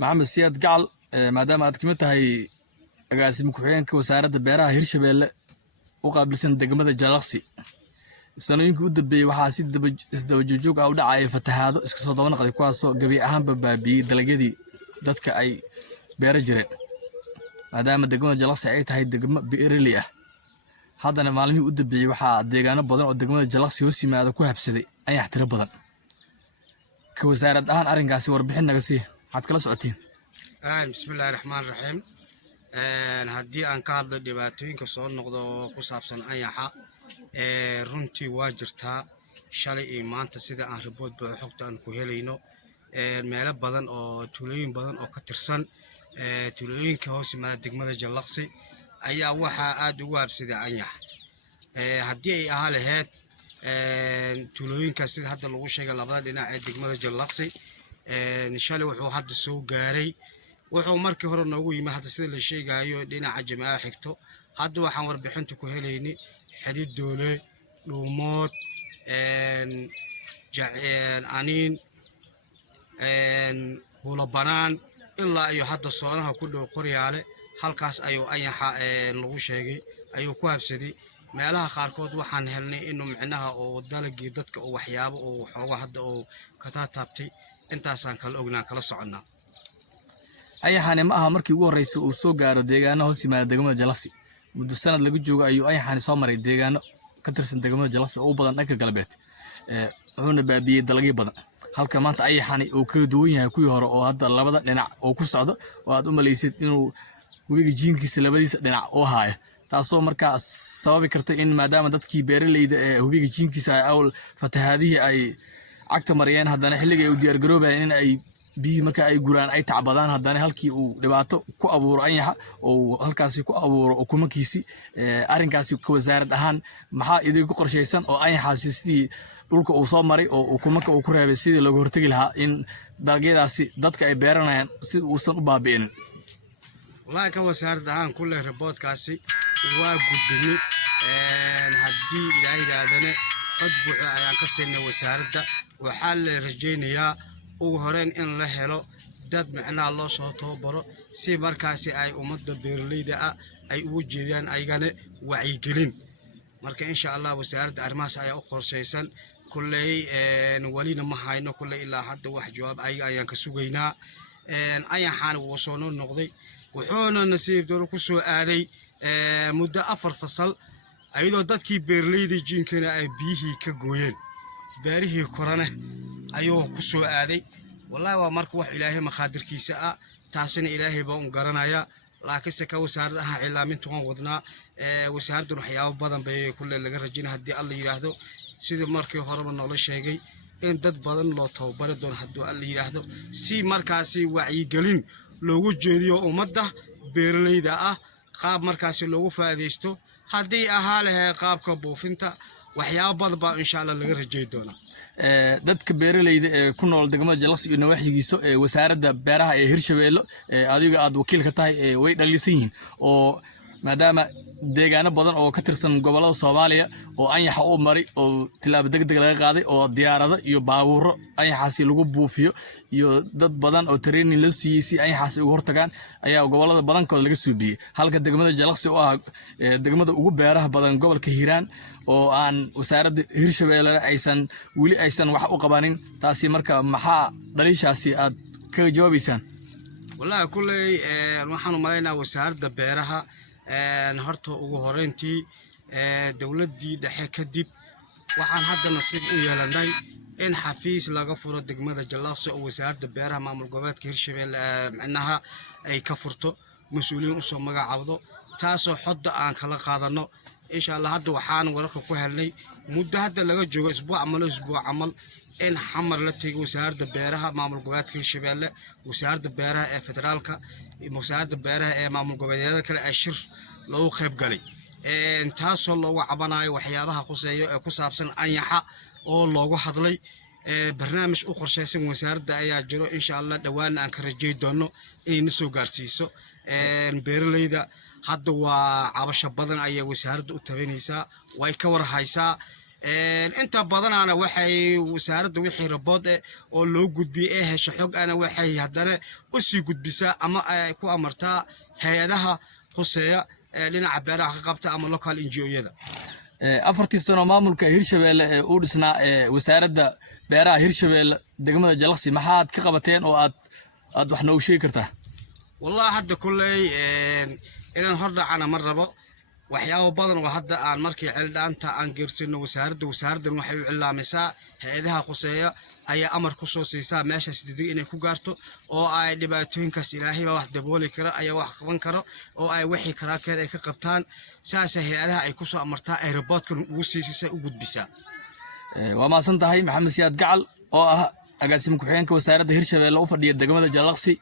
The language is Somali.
محمد سياد قال ما دام أتكلمتها هي أقاسم كحيان كوسارة بيرها هيرشبيل وقابلسن دقمة جلسي سنوين كود بي وحاسيد isdabajooga u dhacay fatahaado iska soo daba noqday kuwaas oo gabi ahaan babaabi dalagyadii dadka ay beer jireen maadaama degmada Jalaqsi ay tahay degmo beeraley ah haddana maalmihii u dambeeyay waxa deegaano badan oo degmada Jalaqsi hoos yimaada ku habsaday ayax tiro badan ka wasaarad ahaan arrinkaasi warbixin naga sii waxaad kala socotiin bismillaahir rahmaanir rahiim haddii aan ka hadlo dhibaatooyinka soo noqdo ku saabsan ayaxa runtii waa jirtaa shalay iyo maanta sida aan report baa xogta aan ku helayno meelo badan oo tuulooyin badan oo ka tirsan tuulooyinka hoos yimaada degmada Jalaqsi ayaa waxa aad ugu habsaday ayax haddii ay ahaa lahayd tuulooyinka sida hadda lagu sheegay labada dhinac ee degmada Jalaqsi shalay wuxuu hadda soo gaaray wuxuu markii hore noogu yimid hadda sida la sheegayo dhinaca jamaa xigto hadda waxaan warbixinta ku helaynay حديد دولة لومات عنين ولا بنان إلا أيو حتى صانها كله قرية على هالكاس أيو أي الغشة أيو كواب سدي ما لها خاركود وحن هلني إنه معناها أو دلق جدتك أو وحياب أو حوا حد أو كتاتبتي أنت أصلا كالأجنان كلا صعنا أي حان ما أمرك يقول رئيس وسوق جار ديجانه هو سما دجمة جلسي muddo sanad lagu joogo ayuu ayaxan soo maray deegaano ka tirsan degmada Jalaqsi oo badan dhanka galbeed wuxuuna baabiyay dalagyo badan halka maanta ayaxan uu ka duwan yahay kuwii hore oo hadda labada dhinac oo ku socdo oo aad u maleysid inuu webiga jiinkiisa labadiisa dhinac oo haayo taasoo markaa sababi karta in maadaama dadkii beeraleyda ee webiga jiinkiisa ay awl fatahaadihii ay cagta mariyeen haddana xilliga ay u diyaar garoobayeen in ay biyi marka ay guraan ay tacbadaan haddana halkii uu dhibaato ku abuuro ayaxa oo halkaasi ku abuuro ukumakiisi arrinkaasi ka wasaarad ahaan maxaa idinku qorshaysan oo ayaxaasi sidii dhulka uu soo maray oo ukumaka uu ku reebay sidii looga hortagi lahaa in dalagyadaasi dadka ay beeranayaan si uusan u baabi'in wallahi ka wasaarad ahaan kulli reportkaasi waa gudbini haddii ilaahay raadane qad buuxa ayaan ka siinay wasaaradda waxaa la rajaynayaa ugu horeen in la helo dad macnaa loo soo tababaro si markaasi ay ummadda beeraleyda ah ay ugu jeediyaan ayagana wacyigelin marka insha Allah wasaaradda arrimahaas ayaa u qorshaysan kulley walina ma hayno kulley ilaa hadda wax jawaab ayaan ka sugaynaa ayaxaan uu soo noqday wuxuuna nasiib daro ku soo aaday muddo 4 fasal ayadoo dadkii beeraleyda jiinkana ay biyihii ka gooyeen beerihii korana ayuu ku soo aaday wallahi waa marka wax ilaahay maqaadirkiisa ah taasina ilaahay baa u garanaya laakiin se ka wasaaradda ah cilaamintu waan wadnaa wasaaraddu waxyaabo badan bay kulle laga rajinaa haddii alla yiraahdo sida markii horeba noola sheegay in dad badan loo tababari doono haddii alla yiraahdo si markaasi wacyigelin loogu jeediyo ummadda beeraleyda ah qaab markaasi loogu faa'iideysto haddii ahaa lahayd qaabka buufinta waxyaabo badan baa insha Allah laga rajay doonaa dadka beeraleyda ee ku nool degmada Jalaqsi iyo nawaaxigiisa ee wasaaradda beeraha ee Hirshabeelle adiga aad wakiil ka tahay way dhalisan yihiin oo maadaama deegaano badan oo ka tirsan gobolada Soomaaliya oo ayaxa u maray oo tilaabo degdeg laga qaaday oo diyaarado iyo baabuuro ayaxaasi lagu buufiyo iyo dad badan oo training la siiyay si ayaxaasi uga hortagaan ayaa gobolada badankood laga suubiyay halka degmada Jalaqsi oo ah degmada ugu beeraha badan gobolka Hiiraan oo aan wasaaradda Hirshabeelle aysan wax u qabanin taasi marka maxaa dhaliishaasi aad ka jawaabaysaan wallahi kulley waxaan u maleynaa wasaaradda beeraha horta ugu horeyntii dawladdii dhexe kadib waxaan hadda nasiib u yeelanay in xafiis laga furo degmada Jalaqsi oo wasaaradda beeraha maamul goboleedka Hirshabeelle macnaha ay ka furto mas'uuliyiin u soo magacaabdo taasoo xodda aan kala qaadano insha Allah hadda waxaan wararka ku helnay muddo hadda laga joogo isbuuc amal in xamar la tagay wasaaradda beeraha maamul goboleedka Hirshabeelle wasaaradda beeraha ee federaalka wasaaradda beeraha ee maamul goboleedyada kale ay shir loo qayb galay taasoo loogu cabanayo waxyaabaha quseeyo ee ku saabsan ayaxa oo loogu hadlay barnaamij u qorshaysan wasaaradda ayaa jiro insha Allah dhawaan aan ka rajay doono inay soo gaarsiiso beeraleyda hadda waa cabasho badan ayay wasaaraddu u tabanaysaa way ka war haysaa inta badanaana waxay wasaaradda wixii rabood oo loo gudbiyey ee hesho xog ana waxay haddana u sii gudbisaa ama ay ku amartaa hay-adaha khuseeya dhinaca beeraha ka qabta ama local NGO-yada. 4 sano maamulka Hirshabeelle ee uu dhisnaa wasaaradda beeraha Hirshabeelle degmada Jalaqsi maxaad ka qabateen oo aad wax noo sheegi kartaa? والله هذا كله إن هرد عنا مرة بق وحياه بدن وهذا عن مركي علد أنت عن جرسين وسارد وحي إلا مساء هذها قصية أي أمر خصوصي سا ماشى سديد إنه كوجارتو أو أي دباتين كسيلاهي واحد دبولي كرا أي واحد كرا أو أي وحي كرا كذا كقبطان ساسة هذها أي قصة أمرتا أي رباط كن وسيسي وجود بسا. وما صنتهاي محمد سياد قعل أو أقاسم كحيان كوسارد هيرشبيله وفردي الدجمة جلقسي.